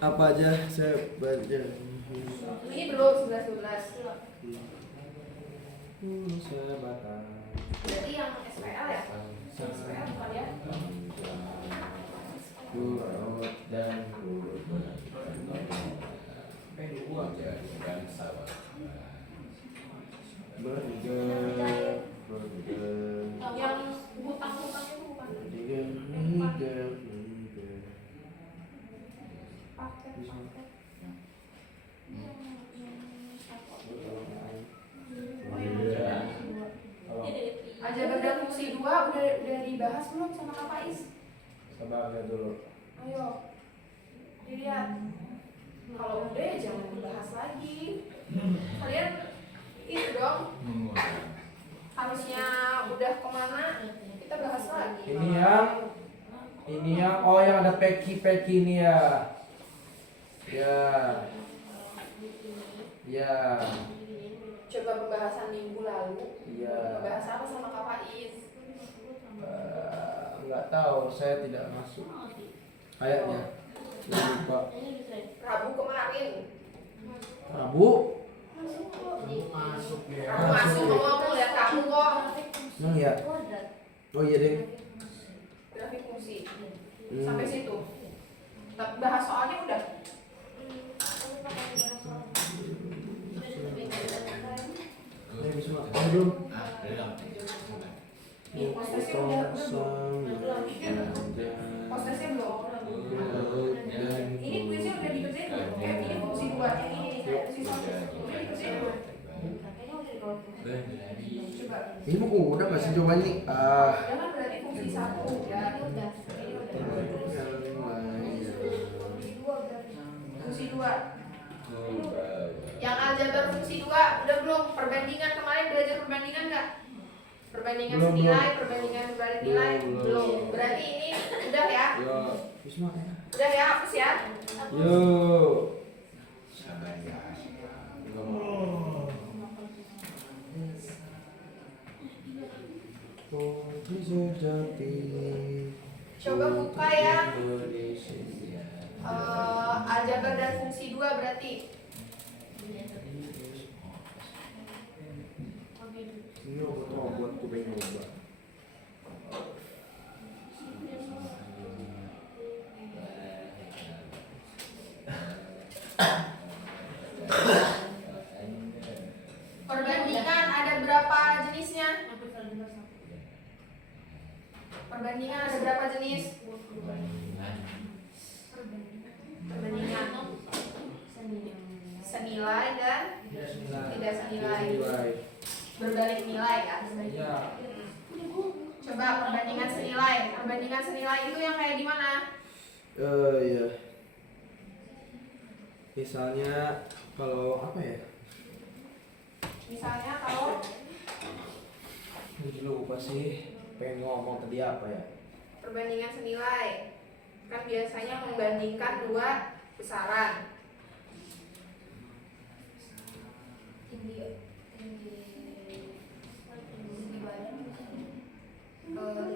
apa aja saya baca. Ini belum 11-12. Saya baca. Berarti yang SPL ya? SPL bukan ya? Kurut dan kurut dan sabar. Yang hutang-hutang itu bukan? Paket. Aljabar dan fungsi 2 udah dibahas belum sama Kak Faiz? Coba lihat dulu. Ayo dilihat. Kalau udah ya jangan dibahas lagi. Kalian itu dong harusnya udah kemana kita bahas lagi. Ini yang oh yang ada peki ini ya. Ya. Coba pembahasan minggu lalu. Iya. Bahas apa sama Kak Faiz? Nggak tahu, saya tidak masuk. Kayaknya. Lupa. Rabu kemarin. Rabu? Masuk ya. Kamu masuk, kamu lihat kamu kok. Emang ya? Oh iya deh. Grafik fungsi. Sampai situ. Tapi bahas soalnya udah. Bisa makan belum? Postesnya belum. Postesnya belum. Ini kuisnya udah dikerjain belum? Ini fungsi 2 ini fungsi 1. Udah dikerjain belum? Coba. Ini mau udah nggak sih coba ini? Jangan berarti fungsi 1 udah. Fungsi 2. Yang aljabar fungsi 2 udah belum? Perbandingan kemarin belajar perbandingan nggak? Perbandingan senilai, perbandingan balik nilai belum. Berarti ini udah ya? Udah ya, hapus ya? Yuk. Coba buka ya. Aljabar dan fungsi 2 berarti. Ini buat ku pengen nyoba. Perbandingan ada berapa jenisnya? Perbandingan ada berapa jenis? Perbandingan senilai dan tidak senilai. Berbalik nilai kan? Coba perbandingan senilai. Perbandingan senilai itu yang kayak gimana? Iya. Misalnya kalau apa ya? Misalnya kalau Lupa sih. Pengen ngomong tadi apa ya? perbandingan senilai kan biasanya membandingkan dua besaran. Tinggi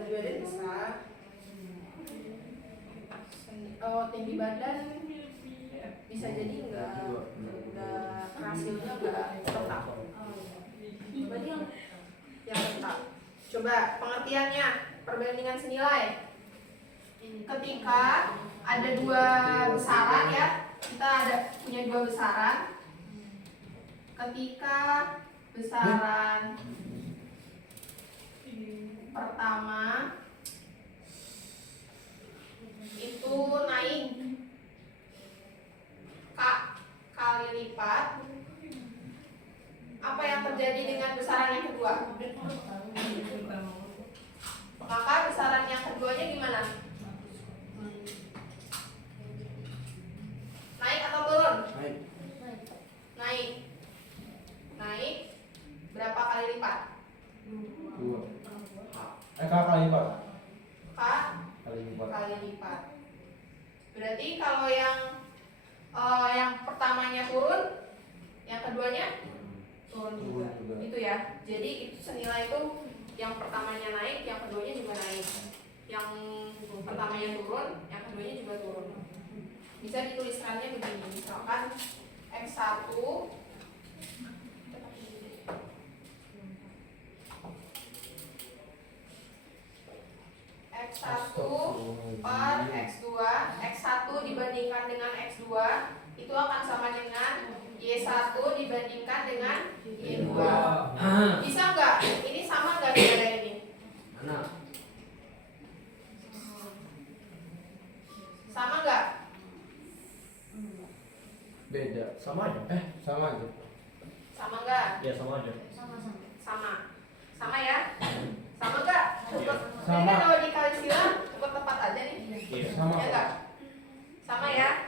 badan besar. Tinggi badan bisa jadi enggak rasionya enggak tetap. Berarti yang tetap. Coba pengertiannya perbandingan senilai. Ketika ada dua besaran ya, kita punya dua besaran. Ketika besaran pertama itu naik K kali lipat, apa yang terjadi dengan besaran yang kedua? Maka besaran yang keduanya gimana? Naik atau turun? Naik. Naik berapa kali lipat? 2. Kali lipat. Kali lipat. Berarti kalau yang pertamanya turun, yang keduanya turun juga. Gitu ya. Jadi itu senilai itu yang pertamanya naik, yang keduanya juga naik. Yang pertamanya turun, yang keduanya juga turun. Bisa dituliskannya begini, misalkan X1 per X2, X1 dibandingkan dengan X2 itu akan sama dengan Y1 dibandingkan dengan Y2. Bisa nggak? Ini sama nggak dengan ini? Mana? Sama nggak? Beda. Sama aja. Sama aja. Sama nggak? Ya sama aja. Sama. Sama ya? Sama nggak? Cukup. Sama. Ini kan kalau dikali silang cukup tepat aja nih. Iya. Sama. Ya nggak? Sama ya.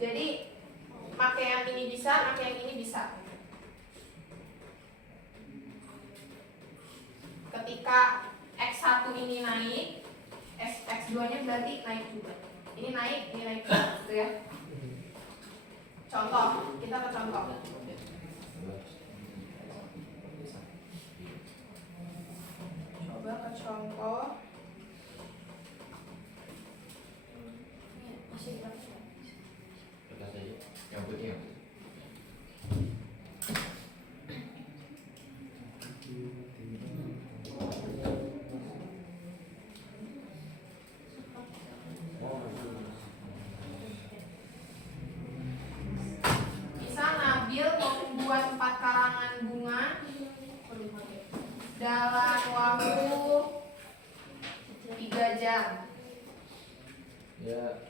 Jadi pakai yang ini bisa, pakai yang ini bisa. Ketika X1 ini naik, X2-nya berarti naik juga. Ini naik juga, gitu ya. Contoh, kita ke contoh. Coba ke contoh. Kertas aja. Yang putih yang putih. Bisa Nabil membuat 4 karangan bunga dalam waktu 3 jam. Ya.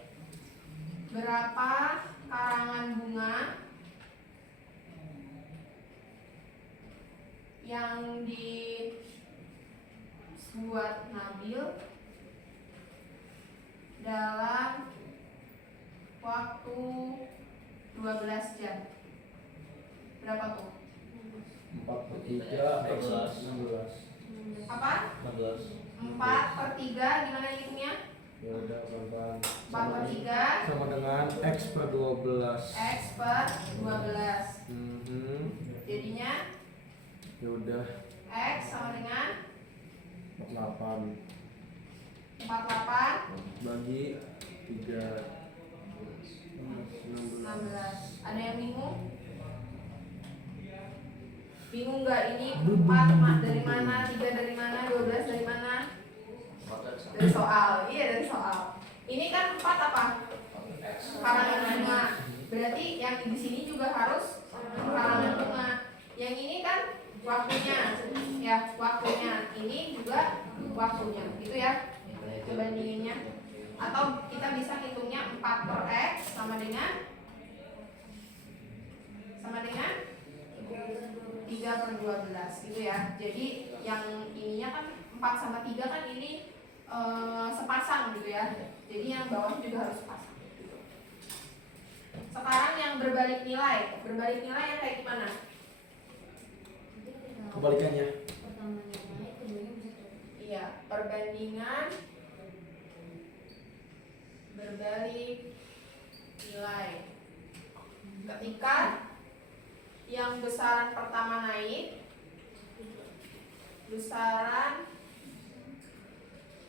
Berapa karangan bunga yang dibuat Nabil dalam waktu 12 jam? Berapa tuh? 4/3 X 16. Apa? 16. 4/3 gimana hitungnya? Ya udah pelan-pelan. 4/3 Sama dengan X/12. X per 12. Jadinya Ya udah X sama dengan 48 48 bagi 3 16. Ada yang bingung? Bingung nggak ini 4 dari mana, 3 dari mana, 12 dari mana? Dari soal. Iya, dari soal. Ini kan 4 apa? Karangan bunga. Berarti yang di sini juga harus karangan bunga. Yang ini kan waktunya. Ya, waktunya. Ini juga waktunya. Gitu ya. Coba bandinginnya. Atau kita bisa hitungnya 4 per X sama dengan 3/12 gitu ya. Jadi yang ininya kan 4 sama 3 kan ini sepasang gitu ya. Jadi yang bawah juga harus sepasang gitu. Sekarang yang berbalik nilai. Berbalik nilai yang kayak gimana? kebalikannya. Iya, perbandingan berbalik nilai. Ketika yang besaran pertama naik, besaran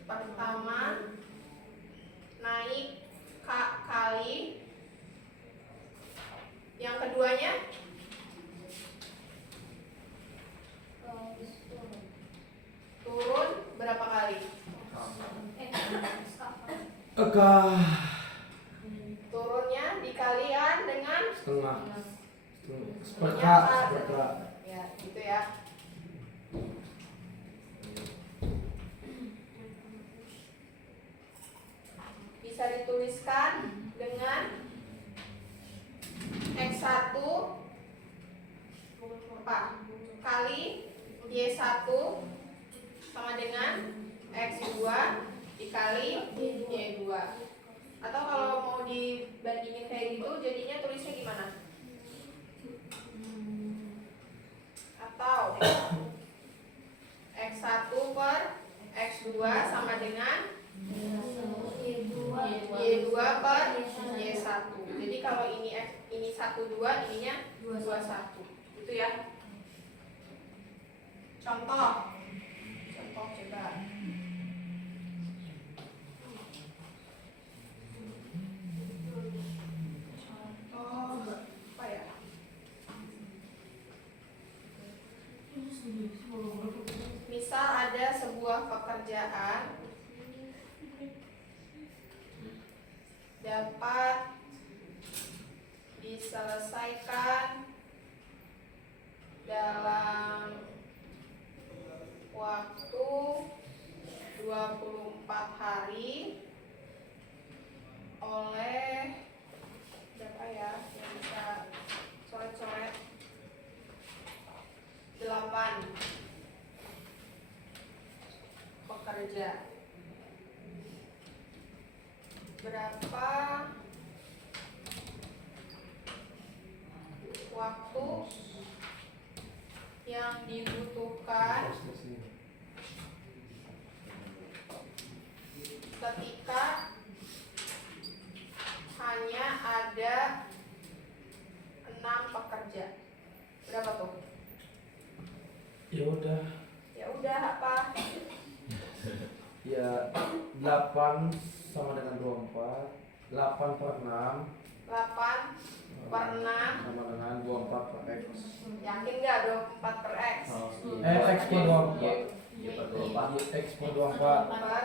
pertama naik kali yang keduanya turun berapa kali? Turunnya dikalian dengan Setengah. Seperka. Seperka. Ya, gitu ya. Bisa dituliskan dengan X1 apa? Kali Y1 sama dengan X2 dikali Y2. Atau kalau mau dibandingin kayak gitu jadinya tulisnya gimana? Atau X1 per X2 sama dengan Y2 per Y1. Jadi kalau ini 1 2, ininya 2 1. Itu ya. Contoh coba. pekerjaan dapat diselesaikan dalam waktu 24 hari oleh berapa ya yang bisa coret-coret 8 pekerja. Berapa waktu yang dibutuhkan ketika hanya ada 6 pekerja? Berapa tuh? Ya udah. Ya udah apa? Ya 8 sama dengan 24. 8 per 6 8 per 6 sama dengan 24 per X. Yakin nggak 24 per X? X per 24. Iya per 24. X per 24. Per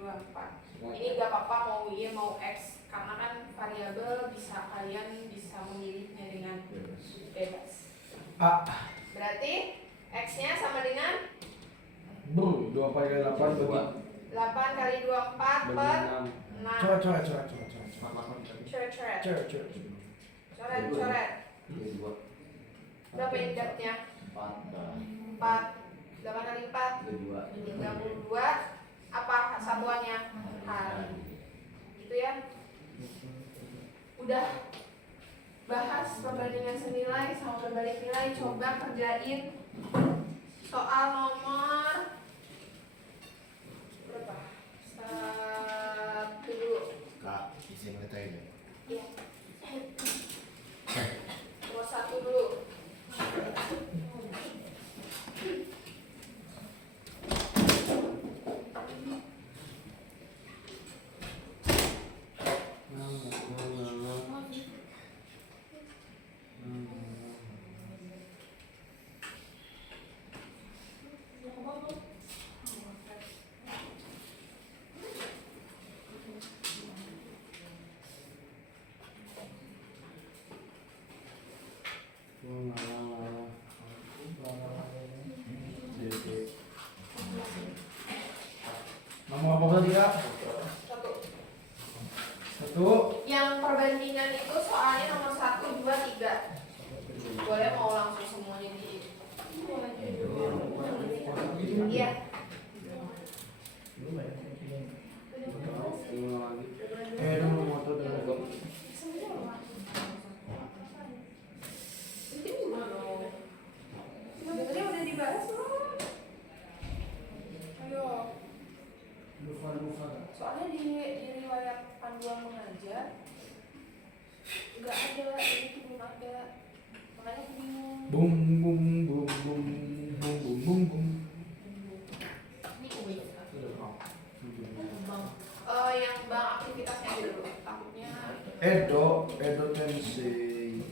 24. Ini nggak apa-apa mau Y mau X, karena kan variabel bisa kalian bisa memilihnya dengan bebas. Berarti X-nya sama dengan 2 kali 8 bagi 8 kali 24 per 6. Coret. Coret. Berapa indeknya? 4. 8 kali 4 32. Apa satuannya? Hari. Gitu ya. Udah bahas perbandingan senilai sama berbalik nilai, coba kerjain soal nomor berapa? 1 dulu. Kak, isi kita ini. Iya. Nomor 1 dulu. Nomor apa tadi Kak? 1. Yang perbandingan itu soalnya nomor 1, 2, 3. Boleh mau langsung semuanya di. Iya. Dulu motor dulu. Sebenarnya udah dibahas belum? Ayo. Soalnya di riwayat panduan mengajar nggak ada, ini tuh belum ada, makanya bingung. Bum. Yang bang aktivitasnya dulu, takutnya Edo Tensei.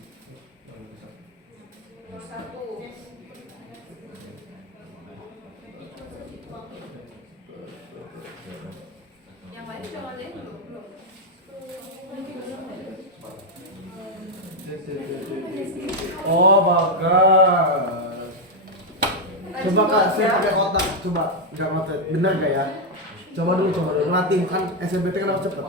nomor 1. Yang lain udah ngerjain belum? Oh bagus. Coba Kak, saya pakai otak. Coba, nggak ngotot. Benar nggak ya? Coba dulu. Latih kan SMPT kan harus cepet.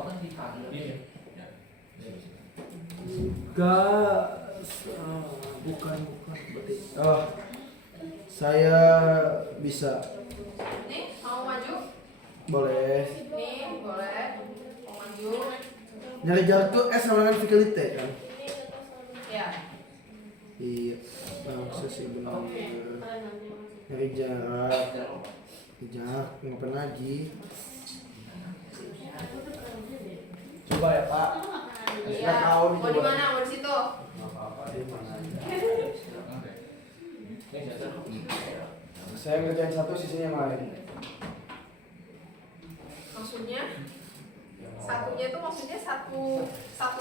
Bukan berarti. Saya bisa. Nih, mau maju? Boleh. Nih, boleh. Mau maju? Nyari jarak tuh S sama dengan vikalite kan? Ya. Iya. Maksud sih benar. Nyari jarak. Ngapain lagi? Coba ya Pak. Iya. Mau di mana? Mau di situ. Saya ngerjain 1, sisanya yang lain. Maksudnya? Satunya itu maksudnya satu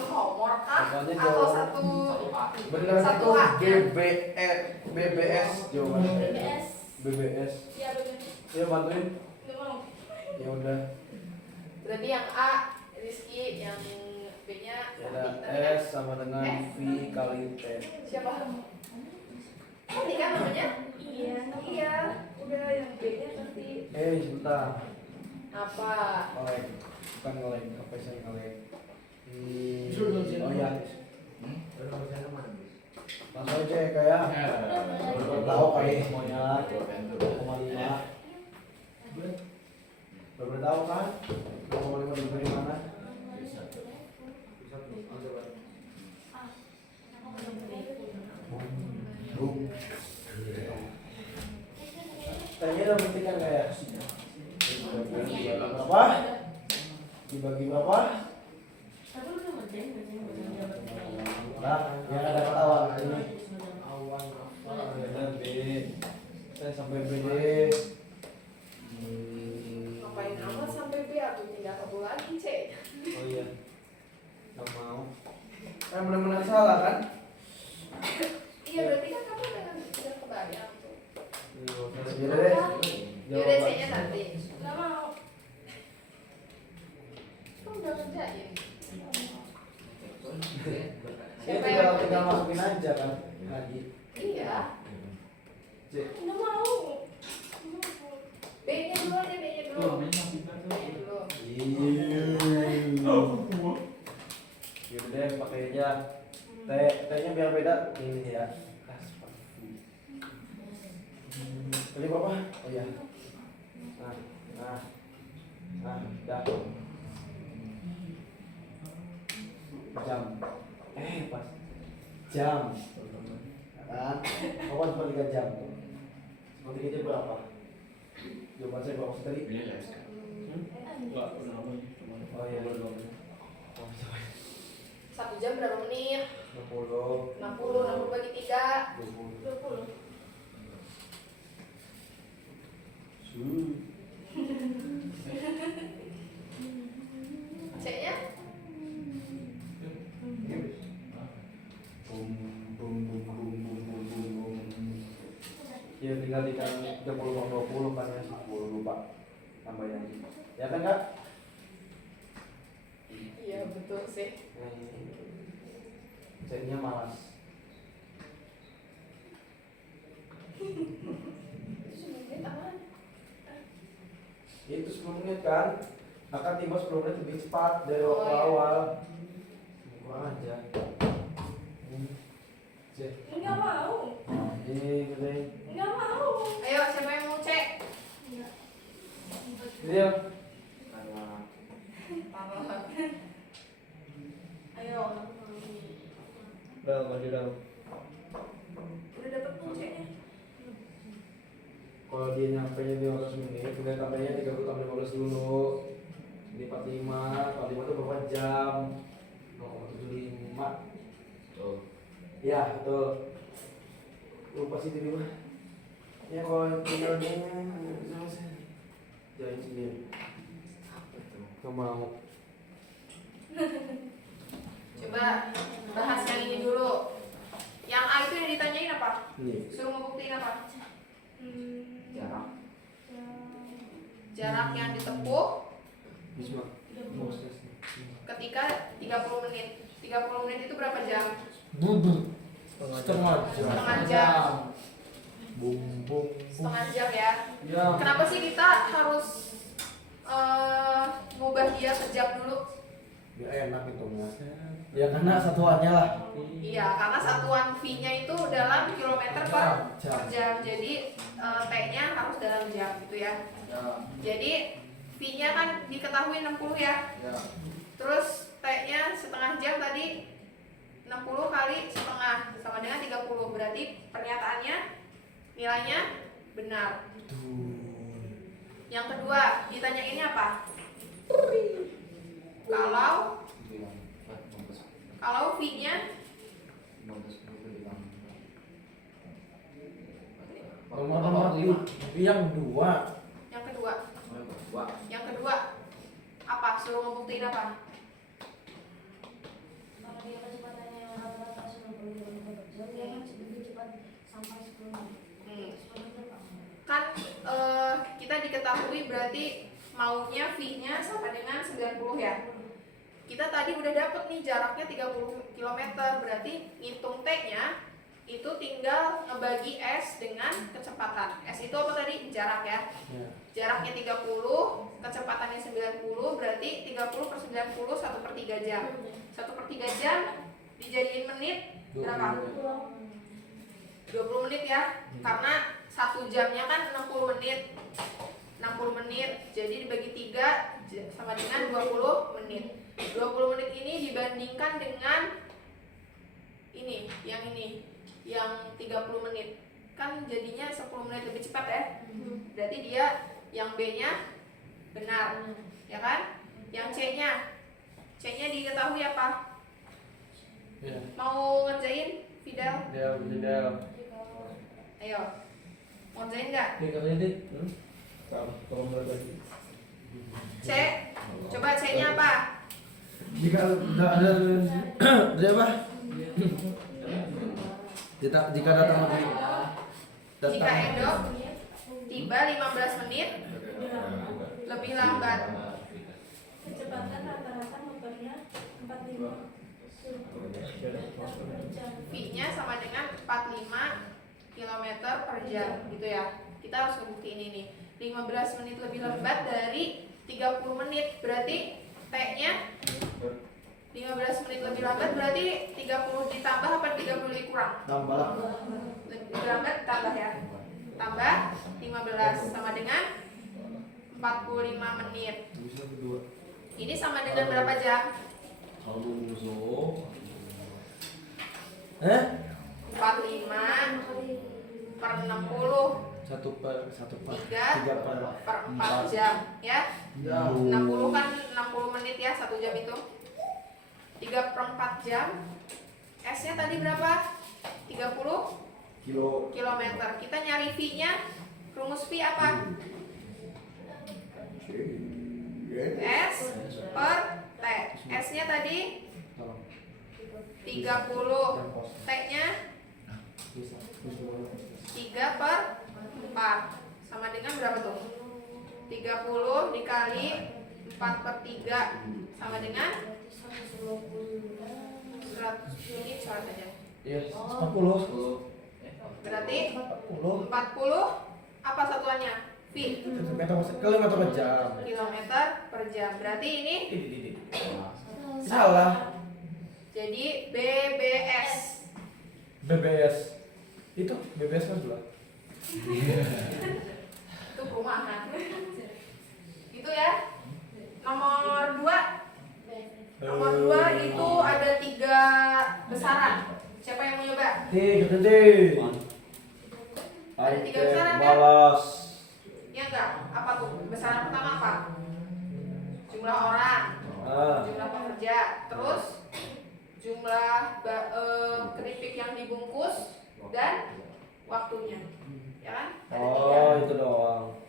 nomor kah? Pokoknya Atau jawab. satu Benar satu itu A-nya? BBS jawabannya. BBS. BBS. Iya, BBS. Ya bantuin. Nomor Ya udah. Berarti yang A Rizky, yang B-nya Ya udah, Santi. S sama dengan V kali T. Siapa? Santi kan namanya? Iya. Iya. Udah yang B-nya Santi. Sebentar. Apa? Ngelek. Bukan ngelek, apa sih ngelek? Oh iya. Langsung aja ya kayak. Baru tahu kali semuanya. 2,5. Baru tahu kan? 2,5 dari mana? Tanya dong buktikan kayak berapa? Dibagi berapa? Nah, yang ada ketahuan ini. Ada B. Saya sampai B deh. Ngapain amat sampai B? Aku tinggal satu lagi, Cek. Oh iya. Gak mau. Benar-benar salah kan? Iya, berarti kan kamu udah kebayang tuh. Yaudah deh. Yaudah, C-nya Santi. Gak mau. Kamu udah kerjain. Ya tinggal masukin aja kan lagi. Iya. C. Nggak mau. B-nya dulu aja, B-nya dulu. B-nya dulu. Yaudah deh, pakai aja. T-nya biar beda. Ini ya. Tadi berapa? Oh iya. Dah. Jam. Pas. Jam. Kan? Kapan cuma 3 jam? Cuma 3 jam berapa? Jawaban saya berapa tadi? Oh iya, belum. 1 jam berapa menit? 60. 60 bagi 3. 20. 20. C-nya? Ya tinggal dikali 30 sama 20 kan ya 10 lupa tambahin aja. Ya kan Kak? Iya betul sih. C-nya malas. Itu 10 menit kan? Akan tiba 10 menit lebih cepat dari waktu iya. awal. Kurang aja. C. Enggak mau. Gede. Enggak mau. Ayo siapa yang mau cek? Dia. Ayo. Udah, maju dong. Udah dapet tuh ceknya. Kalau dia nyampe nya 15 menit, kemudian tambahnya 30 tambah 15 dulu. Ini 45, 45 itu berapa jam? 0,75. Tuh. Ya, betul. Lupa sih tadi mah. Ya kalau tinggalnya jalan sendiri. Gak mau. Coba bahas yang ini dulu. Yang A itu yang ditanyain apa? Nih. Suruh ngebuktiin apa? Jarak. Jarak yang ditempuh Bisma. ketika 30 menit. 30 menit itu berapa jam? Setengah jam. Bum. Setengah jam ya. Ya. Kenapa sih kita harus ngubah dia ke jam dulu? Biar enak hitungnya. Ya karena satuannya lah. Iya, karena satuan V-nya itu dalam kilometer per Jam. jam. Jadi T-nya harus dalam jam gitu ya. Jadi V-nya kan diketahui 60 ya. Terus T-nya setengah jam tadi 60 kali setengah sama dengan 30. Berarti pernyataannya nilainya benar. Yang kedua, ditanyainnya apa? Kalau V-nya Nomor yang 2. yang kedua apa? Suruh ngebuktiin apa? Kan kita diketahui berarti maunya V-nya sama dengan 90 ya. Kita tadi udah dapet nih jaraknya 30 km, berarti ngitung T-nya itu tinggal ngebagi S dengan kecepatan. S itu apa tadi? Jarak ya. Jaraknya 30, kecepatannya 90, berarti 30 per 90 1/3 jam. 1/3 jam dijadiin menit berapa? 20 menit ya. Karena 1 jamnya kan 60 menit. 60 menit, jadi dibagi 3 sama dengan 20 menit. 20 menit ini dibandingkan dengan ini, yang 30 menit. Kan jadinya 10 menit lebih cepat ya. Berarti dia yang B-nya benar, ya kan? Yang C-nya diketahui apa? Ya. Mau ngerjain, Fidel? Fidel. Ayo, mau ngerjain nggak? Kalau mulai lagi. C, coba C-nya apa? Jika ada apa? Jika datang Jika Edo tiba 15 menit lebih lambat, Kecepatan rata-rata motornya 45 V-nya sama dengan 45 km per jam gitu ya. Kita harus ngebuktiin ini 15 menit lebih lambat dari 30 menit, berarti T-nya 15 menit lebih lambat, berarti 30 ditambah apa 30 dikurang? tambah lah. Lebih lambat tambah ya. Tambah 15 sama dengan 45 menit. Bisa kedua. Ini sama dengan berapa jam? Kalau musuh. 45 per 60 Satu per 3 3 per per 4 jam ya. Ya. 60 kan 60 menit ya, 1 jam itu 3 per 4 jam. S nya tadi berapa? 30 kilometer. Kita nyari V nya, rumus V apa? S per T. S nya tadi 30, T nya 3 per 4 sama dengan berapa tuh? 30 dikali 4 per 3 sama dengan 100. Ini coret aja. Iya, 40. Berarti 40. 40 apa satuannya? V, Kilometer per jam. kilometer per jam. Berarti ini Salah. jadi BBS. BBS. Itu BBS kan dulu. Itu perumahan. Itu ya. Nomor 2. Nomor 2 itu ada 3 besaran. Siapa yang mau nyoba? Gede. Ada 3 besaran kan? Balas. Ya enggak? Apa tuh? Besaran pertama apa? Jumlah orang, jumlah pekerja, terus jumlah keripik yang dibungkus dan waktunya. Ya kan? Ada 3. Itu doang.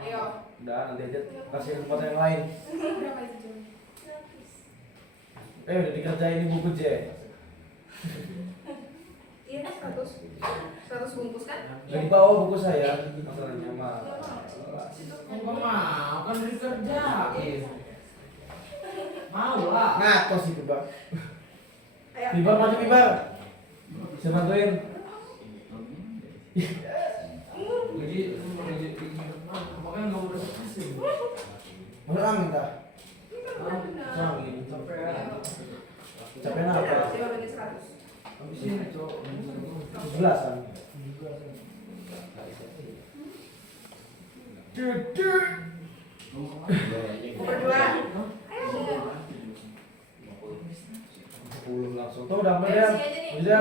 Ayo. Udah, nanti aja kasih tempat yang lain. Berapa itu? Udah dikerjain di buku J. Iya, 100 bungkus kan? Dari bawah buku saya. Masalahnya mah. Enggak mau, kan dikerjain. Mau lah. Ngaco sih Bibar. Ayo. Bibar maju Bibar. Bisa bantuin. Jadi makanya nggak udah kasih. Merang kita. Merang ini. Capek apa? Coba banding 100. Habis ini cok. 17-an. Nomor 2. Ayo. 10 langsung. Tuh udah Dari ya. sini aja nih. Bisa.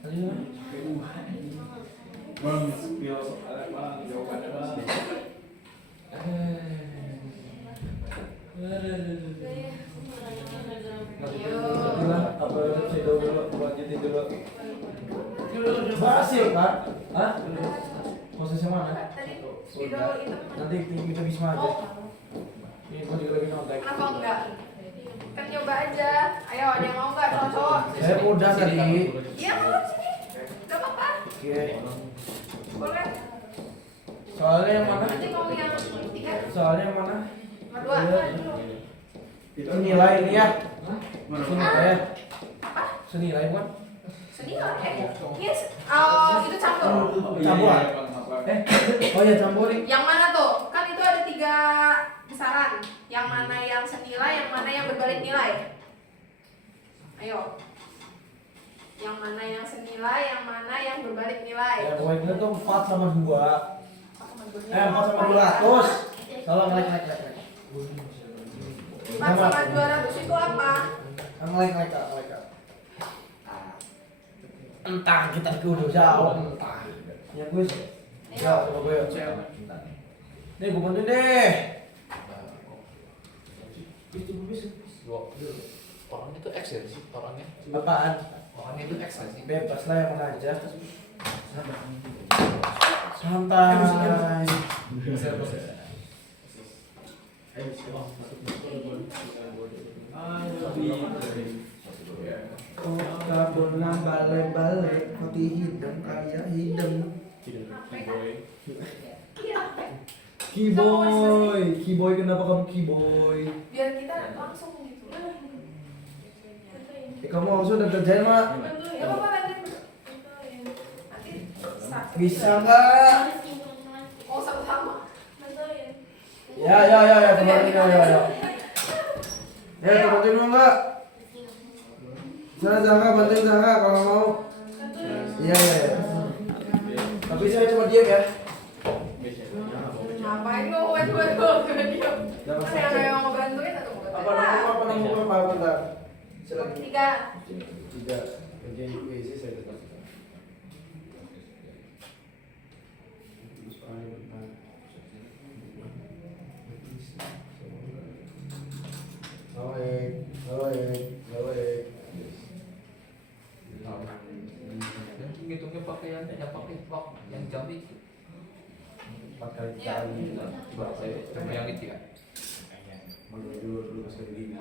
Dari sini. Ayo. Bang, bang, jawabannya bang. Apa dulu lanjutin dulu. Berhasil kan? Hah? Posisi mana? Tadi video itu Nanti kita bisa aja. Ini gua juga lagi nonton. kenapa enggak? Kan coba aja. Ayo, ada yang mau enggak cowok? Saya udah tadi. Iya, mau di sini. Enggak apa-apa. Oke. Boleh. Soalnya yang mana? Nanti mau yang 3. Soalnya yang mana? Nomor 2. Itu nilai ini ya. Mana? Senilai ya. Apa? Senilai bukan? Senilai. Yes. Oh, itu campur. Campuran. Oh ya campur nih. Yang mana tuh? Kan itu ada 3 besaran. Yang mana yang senilai, yang mana yang berbalik nilai? Ayo. Yang mana yang senilai, yang mana yang berbalik nilai? Ya pokoknya tuh 4 sama 2. 4 sama 200. Salah naik. 4 sama 200 itu apa? Naik Kak. Entah kita kudu jawab entah. Ya gue sih. Ya, coba gue ya. Nih gue bantu deh. Orangnya tuh X ya sih orangnya. Apaan? Orangnya itu X nggak sih? Bebas lah yang mana aja. Santai. Kota pulang balik mati hidung kaya hidung. Kiboy kenapa kamu kiboy? Biar kita langsung gitu. Kamu langsung udah kerjain mak? Ya apa nanti? Nanti start. Bisa nggak? Oh sama-sama. Ya, kemarin ya. Ya, bantuin dulu nggak? Sana Zahra, bantuin Zahra kalau mau. Iya. Tapi saya cuma diam ya. Ngapain lu gue diam? Kan yang mau bantuin atau mau bantuin? Apa nama bentar. Silakan. 3. 3. Kerjain puisi saya tetap. Ngitungnya pakai yang pakai clock yang jam itu. 4 kali Iya. Coba saya coba yang itu ya. Dulu sekali 5.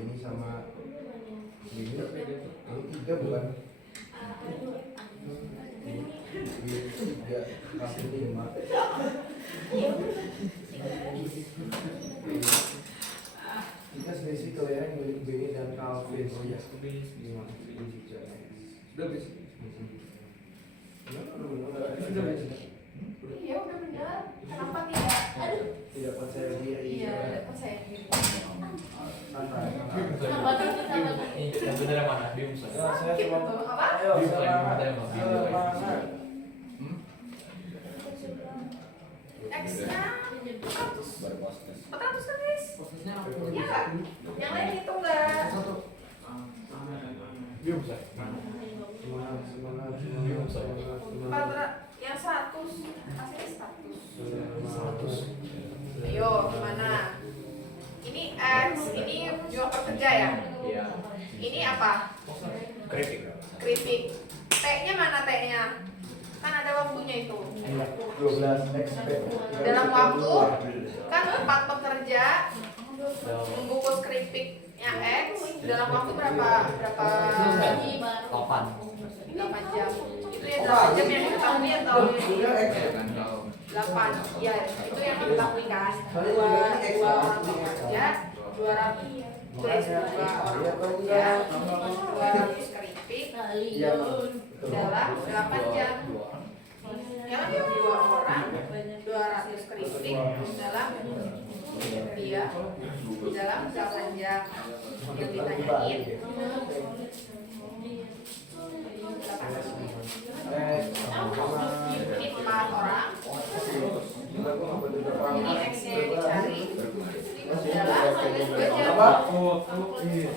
Ini sama ini 3 bukan? 3 kasih 5. Kita spesifik ya yang Benny dan Calvin. Oh ya, Iya udah benar. Kenapa tidak? tidak percaya diri. Iya, tidak percaya diri. Yang benar yang mana? Bium Ya, saya. saya Gitu, cuma apa? ayo Bium saya yang mana yang mana? X-nya 400 kan guys? Prosesnya Iya nggak? Yang lain hitung nggak? Bium saya. semangat. Yang 100 hasilnya 100. 100. Ayo gimana? Ini X, ini jual pekerja ya? Iya. Ini apa? Kritik. Kritik. T-nya mana T-nya? Kan ada waktunya itu. 12 XP. Dalam waktu kan 4 pekerja membungkus keripiknya X dalam waktu berapa 8 jam. Itu ya 8 jam yang diketahui atau Sudah X. 8? Iya, itu yang diketahui kan. Dua orang pekerja, 200 orang pekerja, 200 keripik Iya. dalam 8 jam. Yang ada 2 orang, 200 keripik dalam 8 jam. Yang ditanyain ini 4 orang. Ini X-nya yang dicari dalam 2 jam. Apa? Iya.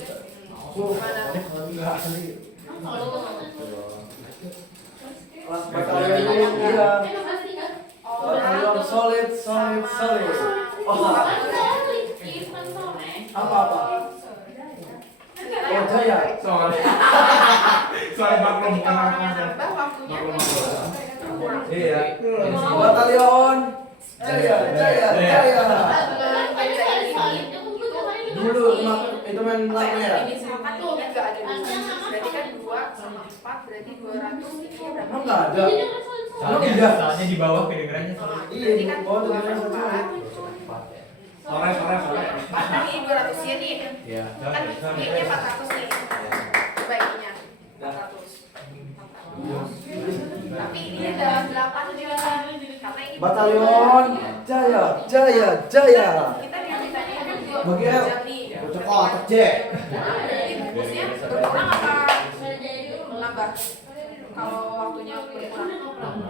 Gimana? Enggak asli. Kelas Iya. Orang solid. Apa? Oh, Jaya. Soal maklum Ketika orangnya nambah, waktunya kurang. Iya. Batalion. Jaya. 4 berarti 200 ini berapa? Emang nggak ada. Jadi kan Soalnya, Iya. soalnya di bawah kedengerannya Iya, Berarti kan di bawah 2 per kedengeran 4 4 ya. Sore. Kan ini 200 yen nih. Iya. Kan ininya 400 nih. Coba ininya 400. Tapi ini udah 8 juga kan. Karena ini Batalion Jaya, Jaya, Jaya. kita dimintanya kan Bagi 20 jam nih. Bocok otak C. Berarti bungkusnya berkurang apa menambah? Kalau waktunya berkurang.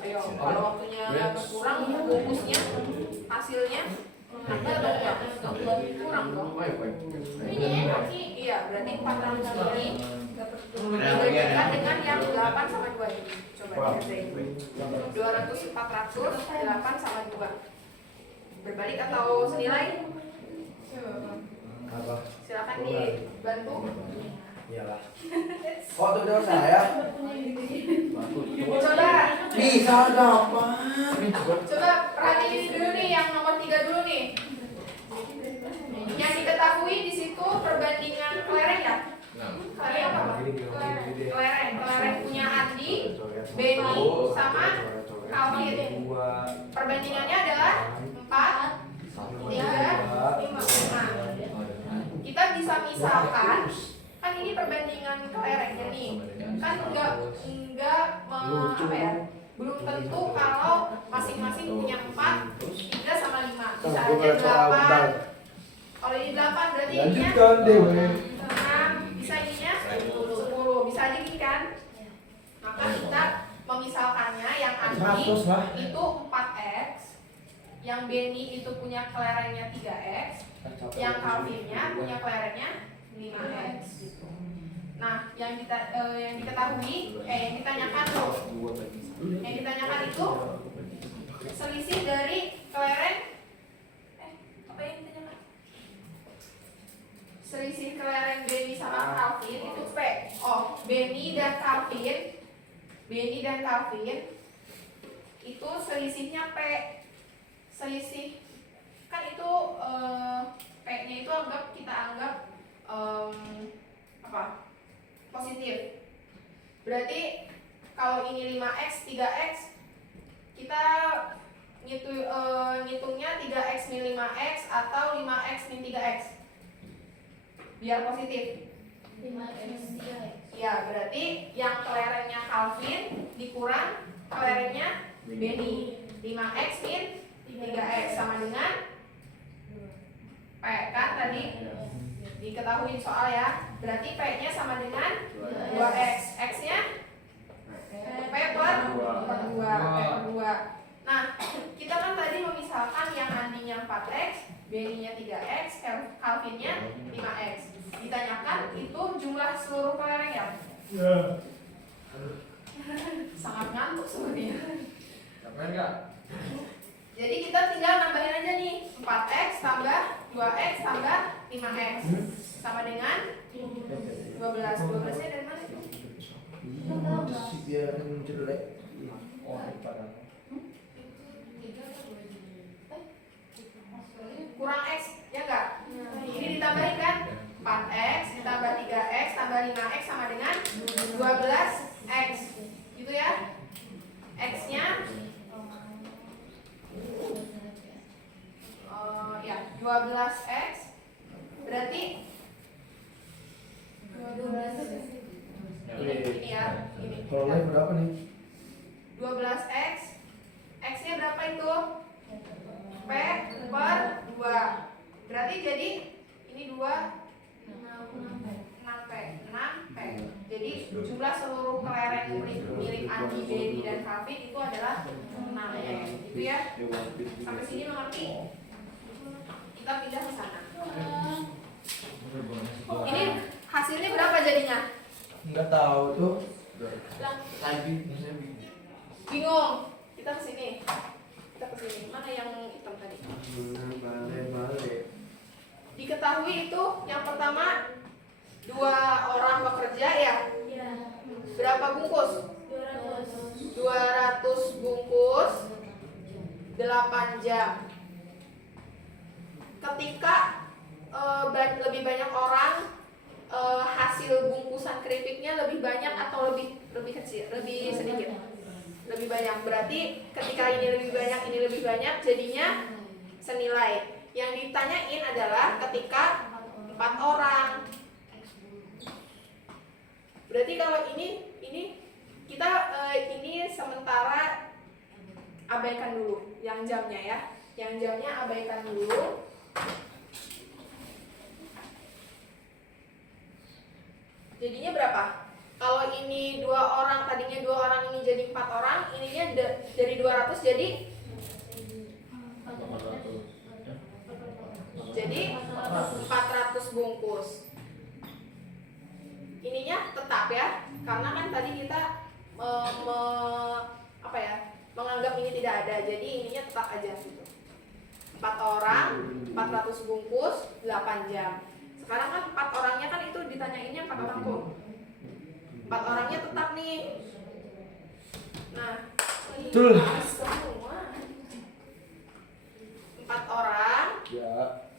Ayo, kalau waktunya berkurang bungkusnya hasilnya nambah atau enggak? Kurang dong. Iya, berarti 400 ini dibandingkan dengan yang 8 sama 2 ini. Coba dilihat 200, 400, 8 sama 2. Berbalik atau senilai? Apa? Silakan dibantu. Iyalah. Kok tuh udah saya? Coba, Bisa gampang. coba perhatiin dulu nih yang nomor 3 dulu nih. Yang diketahui di situ perbandingan kelereng ya? Kelereng apa? Kelereng punya Andi, Benny, sama Calvin. Perbandingannya adalah 4, 3, 5. Kita bisa misalkan, kan ini perbandingan kelerengnya nih, kan apa ya, belum tentu kalau masing-masing punya 4, 3 sama 5. Bisa aja 8. Kalau ini 8 berarti ininya Lanjutkan deh. 6, bisa ininya 10. Bisa aja gini kan? Maka kita memisalkannya yang Andi 100 lah. itu 4x, yang Benny itu punya kelerengnya 3x, yang Calvinnya punya kelerengnya 5x. Nah, yang diketahui, yang ditanyakan tuh, yang ditanyakan itu selisih dari kelereng, apa yang ditanyakan? Selisih kelereng Benny sama Calvin itu P. Oh, Benny dan Calvin itu selisihnya P. Selisih kan itu P-nya itu kita anggap apa? Positif. Berarti kalau ini 5x, 3x kita ngitungnya 3x min 5x atau 5x min 3x biar positif. 5x 3x. Ya, berarti yang kelerengnya Calvin dikurang kelerengnya Benny. 5x min 3x sama dengan P kan tadi diketahui soal ya. Berarti P-nya sama dengan 2x. X-nya P per 2. Nah, kita kan tadi memisalkan yang Andinya 4x, Benny-nya 3x, Calvin-nya 5x. Ditanyakan itu jumlah seluruh kelereng ya? Ya. Sangat ngantuk sebenarnya. Capek enggak? Jadi kita tinggal nambahin aja nih 4x tambah 2x tambah 5x sama dengan 12. 12-nya dari mana itu? Biar jelek. Kurang x, ya enggak? Ini ditambahin kan? 4x ditambah 3x tambah 5x sama dengan 12x. Gitu ya? X-nya ya 12x berarti 12 ini ya, ini. Kalau live berapa nih? 12x, x-nya berapa itu? P per 2. Berarti jadi ini 2 6p. Jadi jumlah seluruh kelereng milik Andi, Benny dan Calvin itu adalah 6p. Gitu ya. Sampai sini mengerti? Kita pindah ke sana. Ini hasilnya berapa jadinya? Enggak tahu tuh. Lagi Bingung. Kita ke sini. Mana yang hitam tadi? Balik. Diketahui itu yang pertama 2 orang bekerja ya. Iya. Berapa bungkus? 200 bungkus 8 jam. Ketika lebih banyak orang hasil bungkusan keripiknya lebih banyak atau lebih kecil, lebih sedikit? Lebih banyak. Berarti ketika ini lebih banyak, ini lebih banyak, jadinya senilai. Yang ditanyain adalah ketika 4 orang. Berarti kalau ini kita ini sementara abaikan dulu yang jamnya ya. Yang jamnya abaikan dulu. Jadinya berapa? Kalau ini 2 orang, tadinya 2 orang, ini jadi 4 orang, ininya dari 200 jadi 400 bungkus. Ininya tetap ya, karena kan tadi kita menganggap ini tidak ada, jadi ininya tetap aja gitu. 4 orang, 400 bungkus, 8 jam. Sekarang kan 4 orangnya kan itu ditanyainnya 4 orang kok. 4 orangnya tetap nih. Nah, Betul. semua 4 orang. Ya.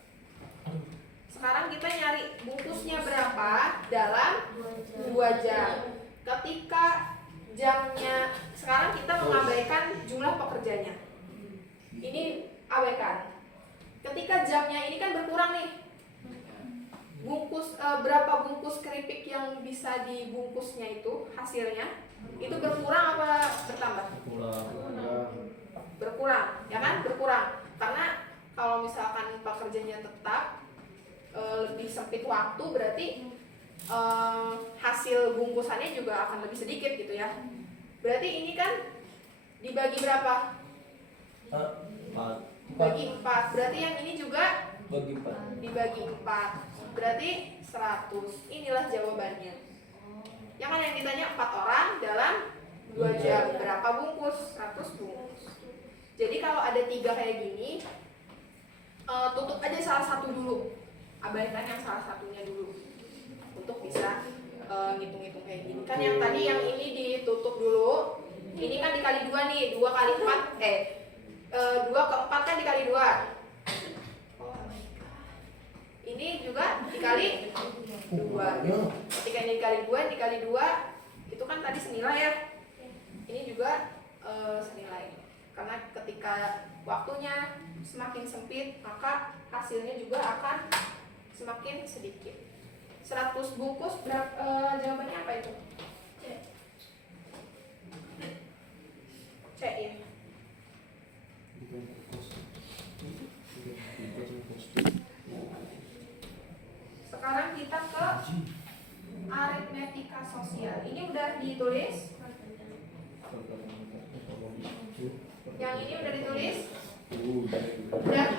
Sekarang kita nyari bungkusnya berapa dalam 2 jam. Ketika jamnya, sekarang kita mengabaikan jumlah pekerjanya. Ini abaikan. Ketika jamnya ini kan berkurang nih. Berapa bungkus keripik yang bisa dibungkusnya itu hasilnya itu berkurang apa bertambah? Berkurang, ya kan? Berkurang. Karena kalau misalkan pekerjanya tetap lebih sempit waktu, berarti hasil bungkusannya juga akan lebih sedikit gitu ya. Berarti ini kan dibagi berapa? 4. Dibagi 4. Berarti yang ini juga Bagi 4. dibagi 4. Berarti 100. Inilah jawabannya. Ya kan yang ditanya 4 orang dalam 2 jam. Berapa bungkus? 100 bungkus. Jadi kalau ada 3 kayak gini, tutup aja salah satu dulu. Abaikan yang salah satunya dulu untuk bisa ngitung-ngitung kayak gini. Kan yang tadi yang ini ditutup dulu. Ini kan dikali 2 nih. 2 kali 4 2 ke 4 kan dikali 2. Ini juga dikali 2. Ketika ini dikali 2 itu kan tadi senilai ya. Ini juga senilai. Karena ketika waktunya semakin sempit, maka hasilnya juga akan semakin sedikit. 100 bungkus jawabannya apa itu? C ya. Sekarang kita ke aritmetika sosial. Ini udah ditulis? Yang ini udah ditulis? Udah.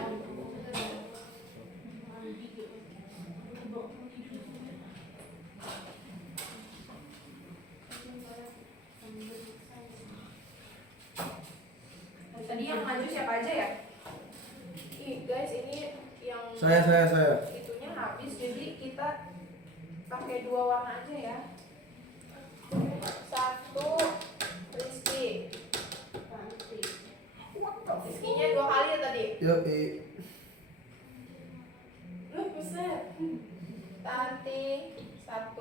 Tadi yang maju siapa aja ya? Ih guys, ini yang Saya. itunya habis, jadi kita pakai 2 warna aja ya. 1 Rizky. Rizkynya 2 kali ya tadi. Yoi. Buset. Tanti 1.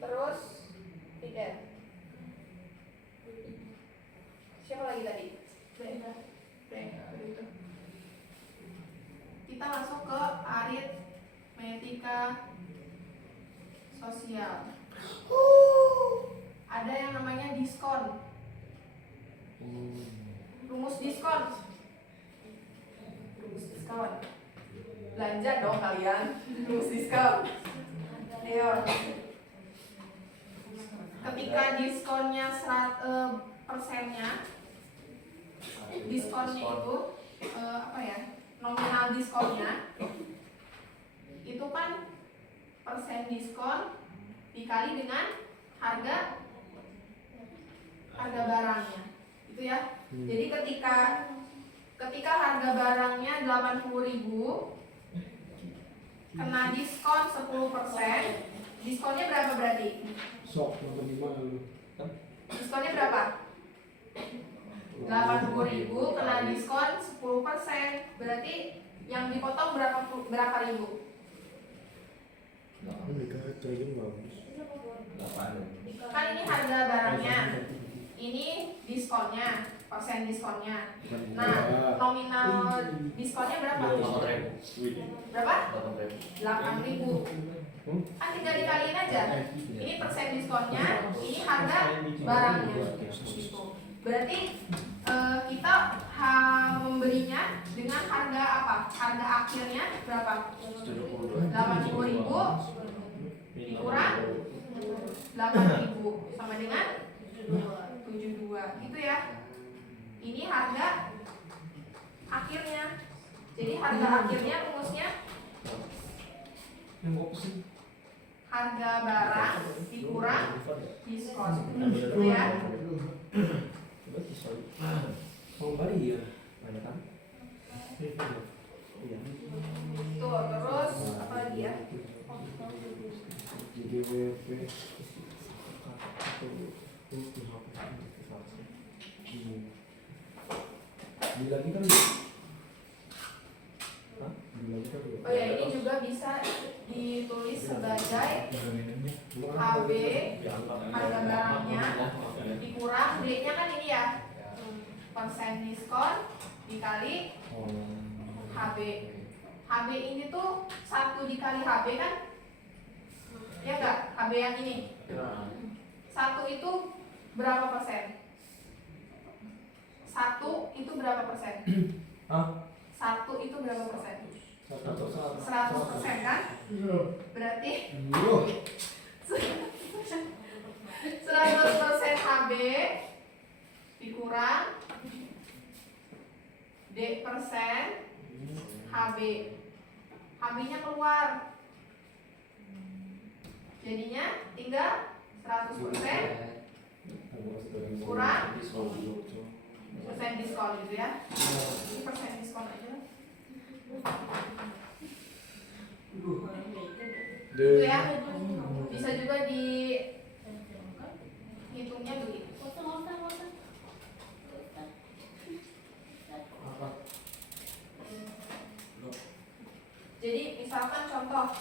Terus Fidel. Siapa lagi tadi? Itu. Kita masuk ke aritmetika sosial. Ada yang namanya diskon. Rumus diskon. Belanja dong kalian. Rumus diskon. Ayo. Ketika diskonnya persennya, diskonnya itu nominal diskonnya itu kan persen diskon dikali dengan harga barangnya itu ya. Jadi ketika harga barangnya 80.000 kena diskon 10%, diskonnya berapa berarti? Sok nonton di mana lu? Diskonnya berapa? 80.000 kena diskon 10%. Berarti yang dipotong berapa ribu? Ini karet trading bagus. 8. Kan ini harga barangnya, ini diskonnya, persen diskonnya. Nah, nominal diskonnya berapa? 8.000. Berapa? 8.000. 8.000. Kan tinggal dikaliin aja. Ini persen diskonnya, ini harga barangnya. Gitu. Berarti kita membelinya dengan harga apa? Harga akhirnya berapa? 80.000 dikurang 8.000 sama dengan 72 gitu ya. Ini harga akhirnya. Jadi harga akhirnya rumusnya harga barang dikurang diskon. Gitu ya. Oh, Bali ya. Banyak kan? Iya. Tuh, terus apa lagi ya? GWP. Beli lagi kan? Hah? Beli lagi kan? Oh ya, ini juga bisa ditulis sebagai HB harga barangnya dikurang B-nya kan ini ya, persen diskon dikali HB. HB ini tuh 1 dikali HB kan? Ya enggak? HB yang ini 1 itu berapa persen? 1 itu berapa persen? Hah? 1 itu berapa persen? 100% kan? Berarti 100% HB dikurang D persen HB. HB-nya keluar. Jadinya tinggal 100% kurang persen diskon gitu ya. Ini persen diskon aja lah. Itu ya. Bisa juga dihitungnya begitu. Jadi misalkan contoh,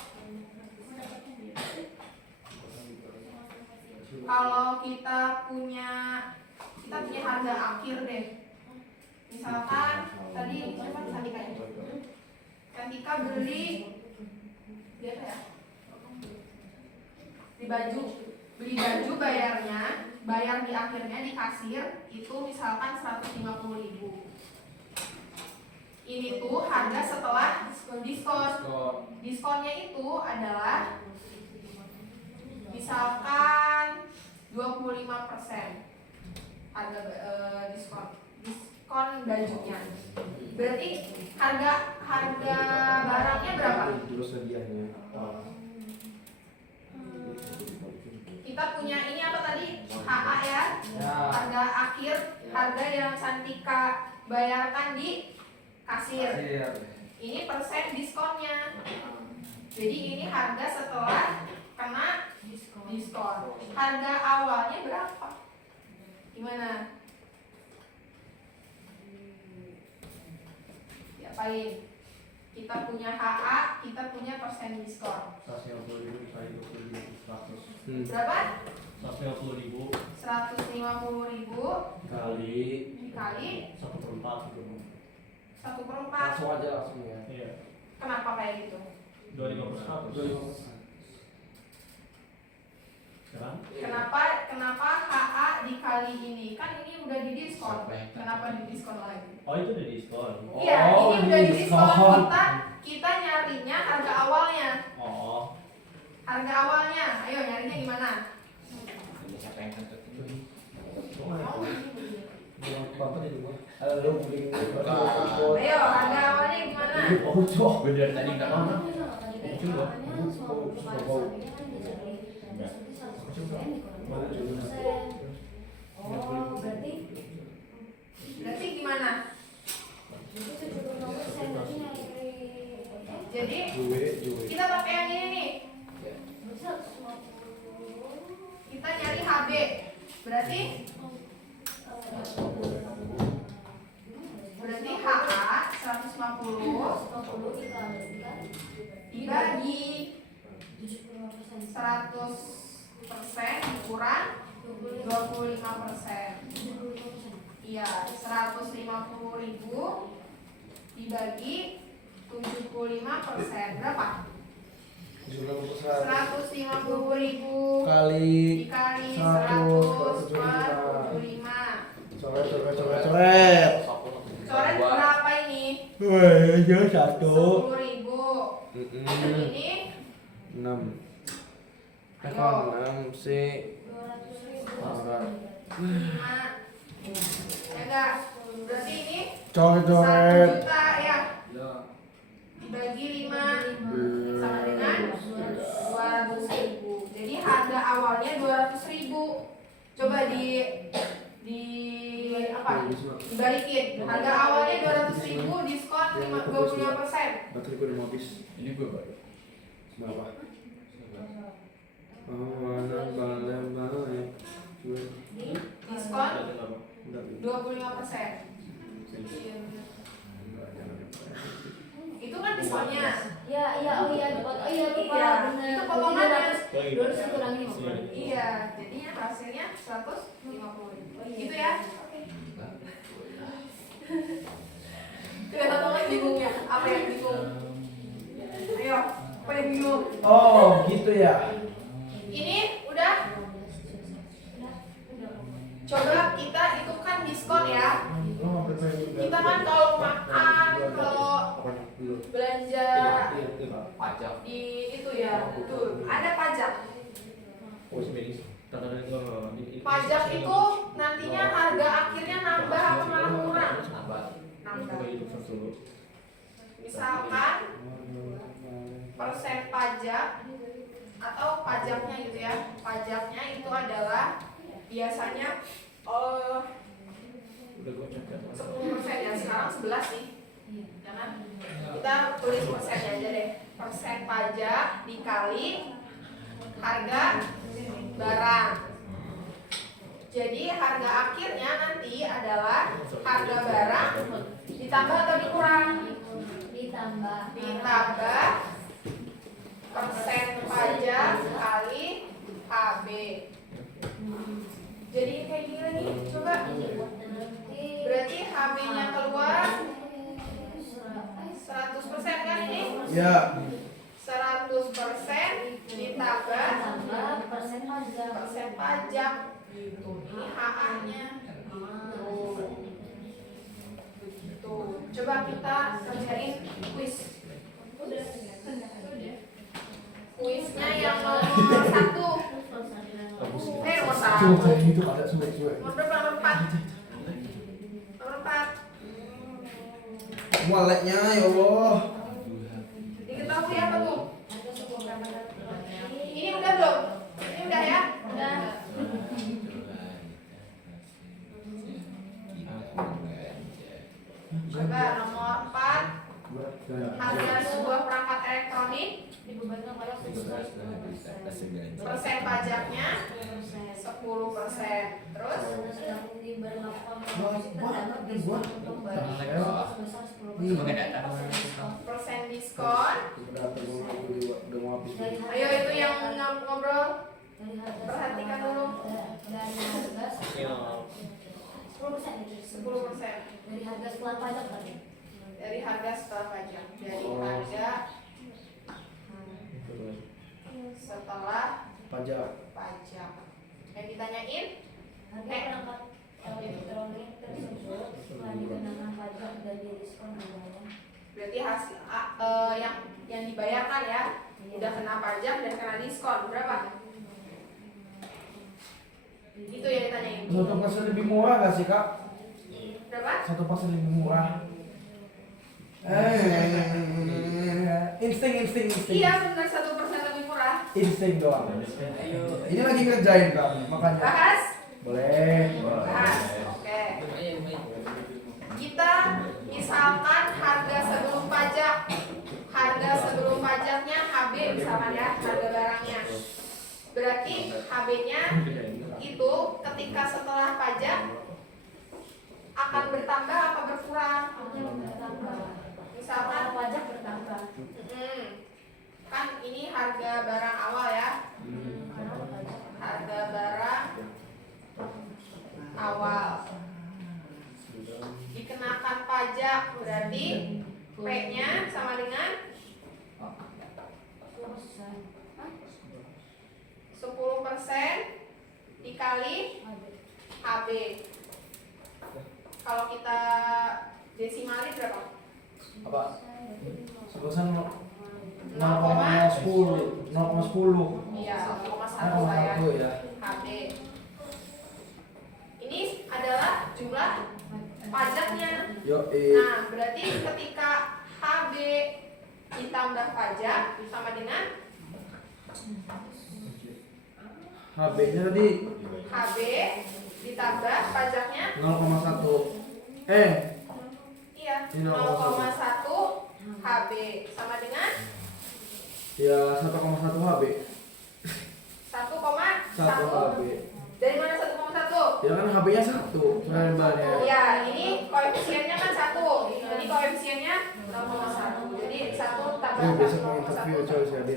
kalau kita punya harga akhir deh. Misalkan tadi siapa Sandika ya? Sandika beli dia apa ya? Beli baju bayar di akhirnya di kasir itu misalkan 150.000. Ini tuh harga setelah diskon. Diskonnya itu adalah misalkan 25% harga diskon bajunya. Berarti harga barangnya berapa? Terus hadiahnya. Kita punya ini apa tadi? HA ya. Harga akhir, harga yang Santika bayarkan di kasir. Ini persen diskonnya. Jadi ini harga setelah kena diskon. Harga awalnya berapa? Gimana? Ya paling kita punya HA, kita punya persen diskon. 150.000 dikali 25 100. Berapa? 150.000 150.000 kali 1/4 gitu. 1/4. Langsung aja langsung ya. Iya. Kenapa kayak gitu? 25%. Sekarang? Kenapa HA dikali ini? Kan ini udah didiskon. Kenapa didiskon lagi? Oh, itu udah diskon. Iya, Oh, ini udah didiskon. diskon. Kita nyarinya harga awalnya. Oh. Harga awalnya. Ayo nyarinya gimana? Siapa yang kentut itu? Bapak di rumah. Halo, beli. Ayo, harga awalnya gimana? Bener tadi enggak mau. Oh, Berarti gimana? Jadi kita pakai yang ini nih. Kita nyari HB. Berarti HA 150 dibagi 100% dikurang 25%. Iya, 150.000 dibagi 75% berapa? 150.000 kali dikali 145. 145. Coret. Coret berapa ini? Wah, jangan satu. 10.000. Ini 6. ayo 6 sih. 5. Ya enggak? Berarti ini 1 Coret. juta ya. Dibagi 5 sama dengan 200.000. Jadi harga awalnya 200.000. Coba apa? Dibalikin. Harga awalnya 200.000, diskon 25%. Baterai gue udah mau habis. Ini gue baru. Berapa? Balik. Diskon Udah. 25%. Itu kan diskonnya. Oh iya lupa Iya, benar. itu potongannya. 200 kurangi 50. Iya, jadinya hasilnya 150.000. Gitu ya. Kelihatan lagi bingungnya. Apa yang bingung? Ayo, apa yang bingung? Oh, gitu ya. Ini udah. Coba kita hitungkan diskon ya. Kita kan kalau makan, kalau belanja Pajak. di itu ya, tuh ada pajak. Pajak itu nantinya harga akhirnya nambah atau malah kurang? Nambah. Misalkan persen pajak atau pajaknya gitu ya. Pajaknya itu adalah biasanya 10% ya, sekarang 11 nih. Jangan kita tulis persennya aja deh. Persen pajak dikali harga barang. Jadi harga akhirnya nanti adalah harga barang ditambah atau dikurang? Ditambah persen pajak kali HB. Jadi kayak gini lagi, coba. Berarti HB-nya keluar 100% kan ini? Ya. 100% ditambah persen pajak. Gitu. Ini HA-nya. Tuh. Coba kita kerjain kuis. Kuisnya yang nomor 1. Nomor 1. Coba kayak gitu ada suwe. Nomor berapa? Nomor 4. Nomor 4. Walletnya ya Allah. Diketahui apa tuh? Ini udah belum? Ini udah ya? Udah. Coba nomor 4. Harga sebuah perangkat elektronik, persen pajaknya 10%. Terus persen diskon. Ayo itu yang ngobrol, perhatikan dulu. 10%. Dari harga setelah pajak tadi. Dari harga setelah pajak. Dari harga setelah Pajak. pajak. Yang ditanyain? Harga perangkat elektronik tersebut setelah dikenakan pajak dan diskon adalah. Berarti hasil yang dibayarkan ya, udah kena pajak dan kena diskon berapa? Itu yang ditanyain. 1% lebih murah nggak sih kak? Berapa? 1% lebih murah. Insting. Iya benar, 1% lebih murah. Insting doang. Ini lagi ngerjain kak, makanya. Bahas? Boleh. Bahas. Oke. Kita misalkan harga sebelum pajak. Harga sebelum pajaknya HB misalkan ya, harga barangnya. Berarti HB-nya itu ketika setelah pajak akan bertambah apa berkurang? Bertambah. Misalkan Pajak bertambah. kan ini harga barang awal ya. Harga barang awal dikenakan pajak, berarti P-nya sama dengan 10% dikali HB. Kalau kita desimalin berapa? Apa? Sebesar 0,10. Iya, 0,1 0,1 lah ya. ya. HB. Ini adalah jumlah pajaknya. Yo, Nah, berarti ketika HB ditambah pajak sama dengan HB-nya tadi HB ditambah pajaknya 0,1. iya Ini 0,1 HB sama dengan Ya 1,1 HB. 1,1. 1 HB. Dari mana 1,1? Ya kan HB-nya 1 variabelnya. Ya, ini koefisiennya kan 1. Jadi koefisiennya 0,1. Jadi 1 tambah Ini besok mau interview 0,1. coy saya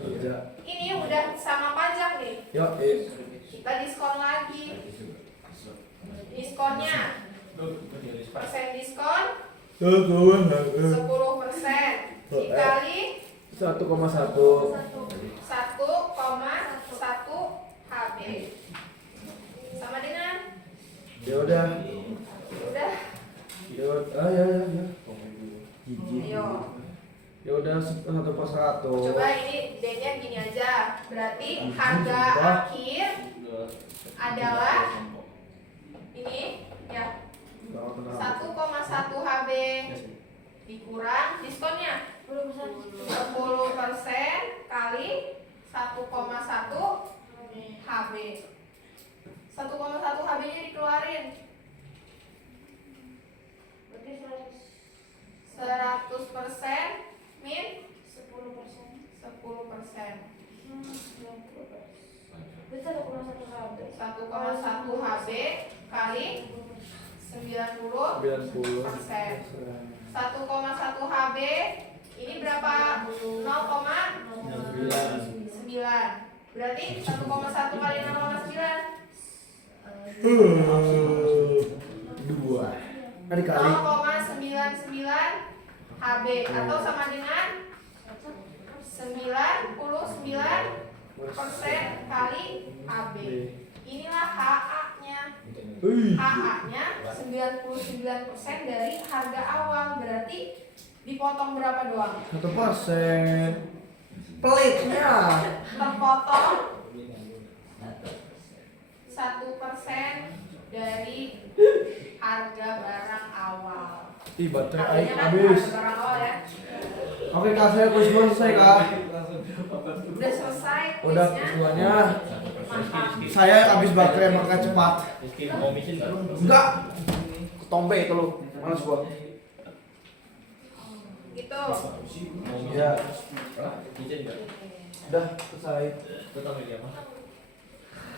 kerja. Ini udah sama pajak nih. Yo, Kita diskon lagi. Diskonnya persen diskon 10% dikali 1,1. 1,1 HB sama dengan Ya udah. udah. Ya ya. Ayo Ya udah 1/1. coba ini D-nya gini aja, berarti harga akhir adalah ini ya 1,1 HB dikurang diskonnya 10% kali 1,1 HB. 1,1 HB nya dikeluarin 100% min 10%. 1,1 HB kali 90%. 1,1 HB ini berapa? 0,9. Berarti 1,1 kali 0,9 2 dikali 0,99 HB atau sama dengan 99% kali HB. Inilah HA-nya. HA-nya 99% dari harga awal, berarti dipotong berapa doang? 1%. Pelitnya. Terpotong 1% dari harga barang awal. Ih, baterai Artinya kan habis. harga barang awal ya. Oke kak, saya kuis selesai kak. Udah selesai Udah kuisnya. keduanya. Mantap. Saya habis baterai makanya cepat. Miskin mau mission nggak? Enggak. Ketombe itu lu. Males gua. Gitu. Ya. Mission nggak? Udah selesai. Itu tahu media apa?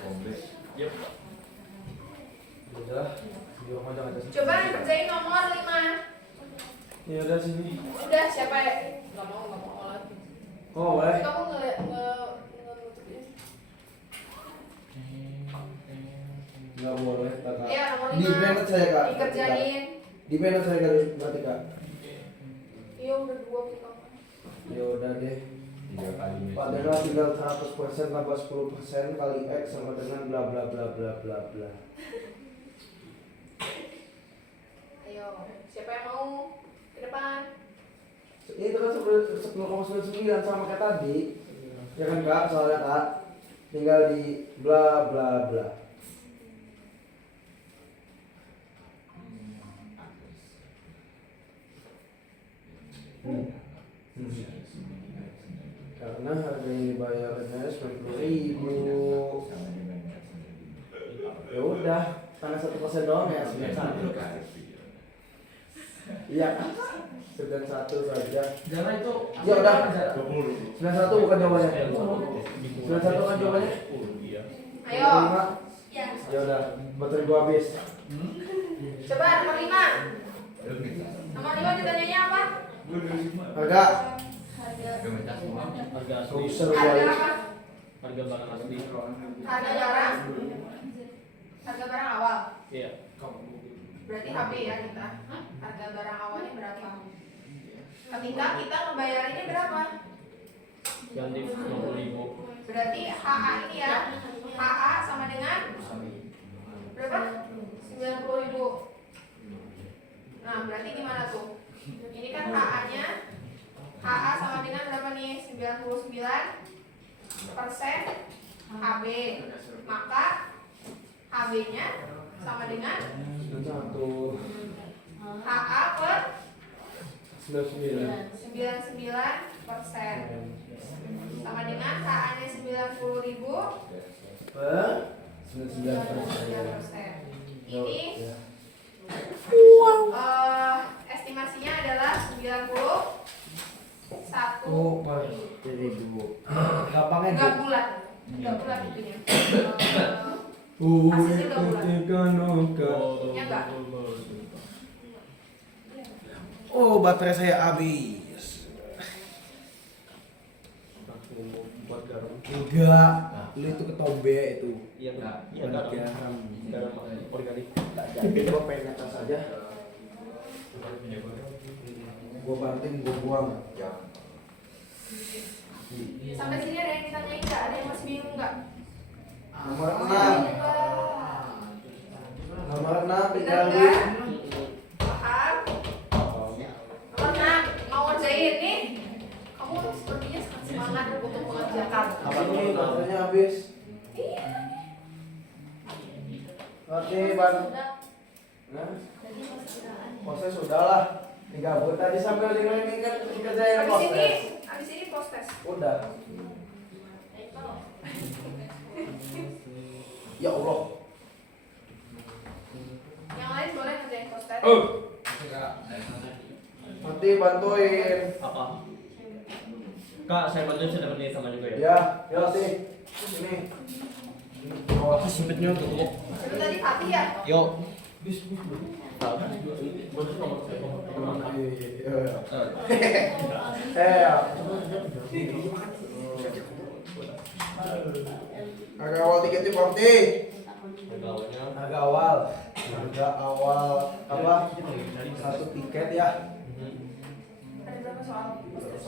Kompleks. Yep. Udah. Video aja aja. Coba kerjain nomor 5. Ya udah sini. Udah siapa ya? Gak mau lagi. Oh, boleh. Kamu nutupin. Enggak boleh, Kak. Iya, nomor 5. Di banned saya, Kak. Dikerjain. Di banned saya kali berarti, Kak. Iya, udah 2 kita. Ya udah deh. 3 kali mission. Padahal tinggal 100% tambah 10% kali X sama dengan bla bla bla bla bla bla. Ayo, siapa yang mau ke depan? Itu kan 10,99 sama kayak tadi. Ya kan Kak, soalnya Kak. Tinggal di bla bla bla. Karena harga yang dibayarnya 90.000. Ya udah, karena 1% doang ya 91. Iya kan? 91 saja. Jangan itu. Ya udah. 20. 91 bukan jawabannya. 91 kan jawabannya. Iya. Ayo. 5. Ya udah, baterai gua habis. Coba nomor 5. Nomor 5 ditanyanya apa? Harga Gemetar semua. Harga asli. Produser Harga wali. apa? Harga barang asli. Harga barang. Harga barang awal. Iya. Berarti HB ya kita. Harga barang awalnya berapa? Ketika kita ngebayarinnya berapa? Ganti 50.000. Berarti HA ini ya. HA sama dengan berapa? 90.000. Nah, berarti gimana tuh? Ini kan HA-nya. HA sama dengan berapa nih? 99% HB. Maka HB-nya sama dengan Satu. HA per 99. 99% sama dengan HA-nya 90.000 Per 99%. 99%. Ini estimasinya adalah 91. Oh, per 1000. Gampangnya Enggak gitu. bulat. Enggak bulat itunya. Uwi Aslinya udah bulat. ketika nuka. Ya enggak? Oh, baterai saya habis. Buat garam. Enggak, lu itu ketombe itu. Iya Enggak. Iya garam. Garam. Garam organik. Jadi gua pengen atas aja. Gua banting, gua buang. Sampai sini ada yang ditanyain enggak? Ada yang masih bingung enggak? Nomor 6. Nomor 6 Benar tinggal enggak? Paham? Nomor 6 mau ngerjain nih. Kamu sepertinya sangat semangat untuk mengerjakan. apa nih baterainya habis? Oke, Ban. Nah, proses sudah lah. Tinggal buat tadi sambil dengerin kan dikerjain proses. Habis ini post test. Udah. Ya Allah. Yang lain boleh ngerjain post test. Nanti bantuin. Apa? Kak, saya bantuin saya dapat nilai sama juga ya. Ya, ya sih. Ini. Oh, sempitnya tuh. Itu tadi Fatih ya? Yuk. Harga awal tiketnya berarti Pegawainya. harga awal apa? Satu tiket ya. Ada berapa soal? Bisa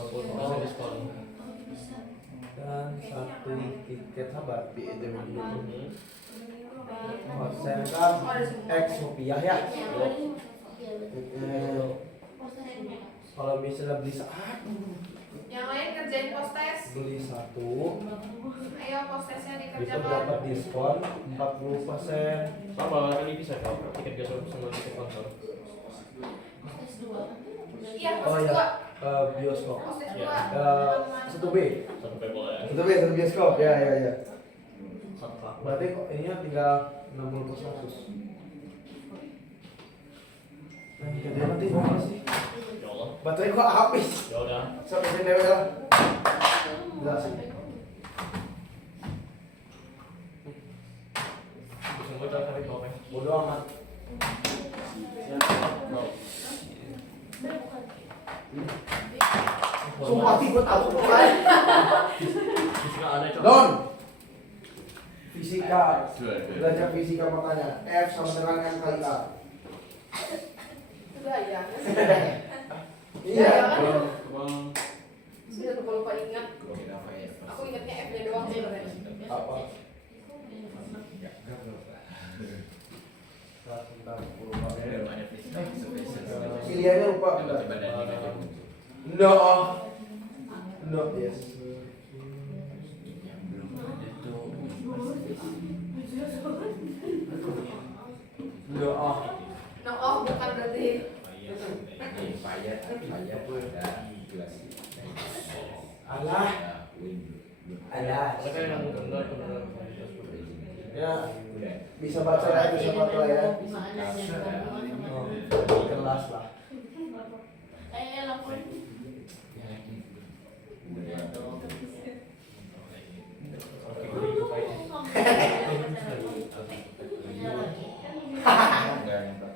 diskon. Dan satu tiket sabar di itu konsen kan X rupiah ya. Kalau misalnya beli satu, Yang lain kerjain post test. beli satu Ayo post testnya itu dikerjakan. dapat diskon 40%. Sama kali bisa kak. Tiket gasol sama tiket konser. Iya, Oh post test ya, 2. bioskop. Post test Ya. 2. 1B. Satu pay boleh. Satu bioskop. Ya. Satu pak. Berarti kok ininya tinggal 60 per 100. Nah, kerja nanti berapa sih? Ya Allah. Baterai kok habis. Ya udah. Sampai sini dewe lah. Udah sih. Semua cara cari bawah. Bodoh amat. Sumpah sih gue tahu kok kan. Bisa ada coba. Don. Fisika. Belajar fisika makanya F sama dengan M kali A. Sudah ya. Iya. Sudah lupa ingat. Aku ingatnya F-nya doang sebenarnya. Apa? Sebentar, aku lupa. Pilihannya lupa. No. No, yes. No, oh. No, oh bukan berarti. Alah. Alah. Mereka yang benar. Ya, bisa baca ya, bisa baca ya. Oh, kelas lah.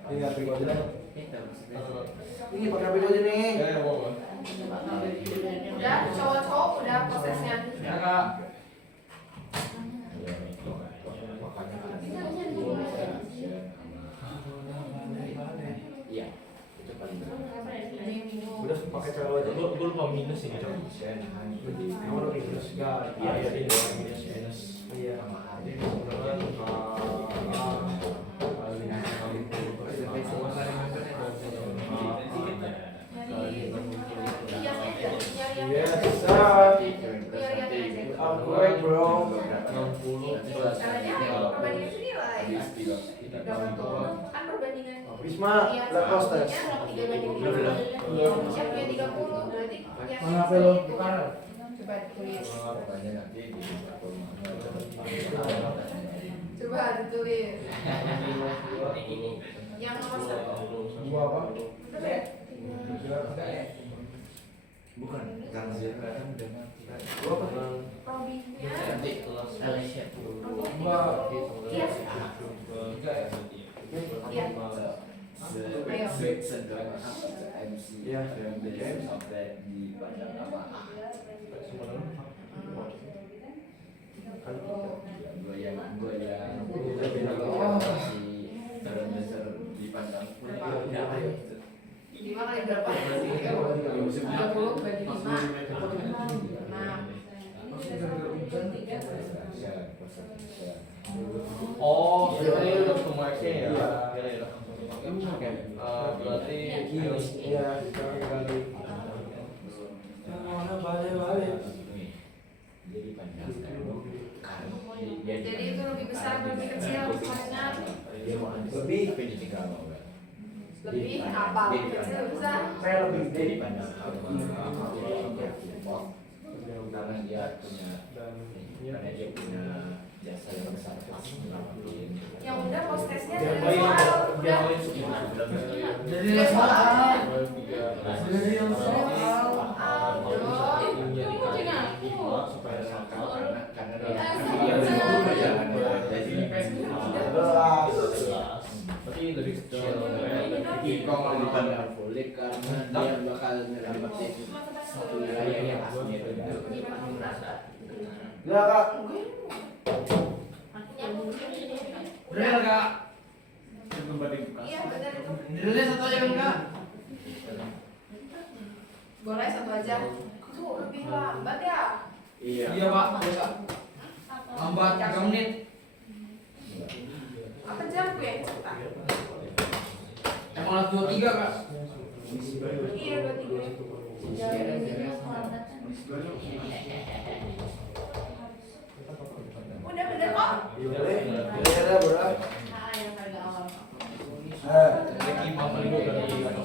Ini nggak pilih aja. Ini pakai pilih aja nih. Ya, ya, boleh. Udah, cowok-cowok udah prosesnya. Ya kak. Iya, itu paling benar. Udah pakai cewek aja. Gue lupa minus ini coba. Kamu udah minus. Iya, ini minus. Iya. Yes, sir. I'm great, bro. Caranya perbandingan itu nilai. Kan perbandingan. Wisma, Iya, lab hostess. 3 banding 30. Siapa punya 30 berarti yang Mana HP lo? coba ditulis. Makanya nanti di Coba ditulis. Yang nomor 1. Gua apa? bukan Kang Zira kan udah mati. Gua apa? Robinnya. Nanti kelas Gua. Iya. Iya. Ayo. MC Iya. yang bikin sampai di Padang apa? Goyang si besar di Padang. 5 kali berapa? 30 bagi 5. 6. Oh, ini udah kemarknya ya. Berarti Iya, kali. Mana balik. Jadi Padang. Jadi itu lebih besar, lebih kecil, maksudnya Lebih pendidikan mau kan? lebih apa? Lebih kecil, besar. Saya lebih gede. Jadi Padang karena dia punya jasa yang besar pas ngelakuin. Yang udah hostesnya Dia dari bayi, soal dia udah. Jadi soal. Jadi Soal, Supaya sakal karena berarti lebih kecil. kalau dipandang boleh karena dia bakal ngelewatin satu wilayah yang aslinya itu Ya, Kak. Bener kak. Iya benar itu. Dirilis satu aja enggak? Boleh satu aja. Tuh lebih lambat ya. Iya pak. Lambat 3 menit. Apa jam gue yang cepat? Emang alat 23 kak. Iya 23. Udah bener kok. Iya, bro. Nah, yang harga awal. Eh. Lagi 5 menit dari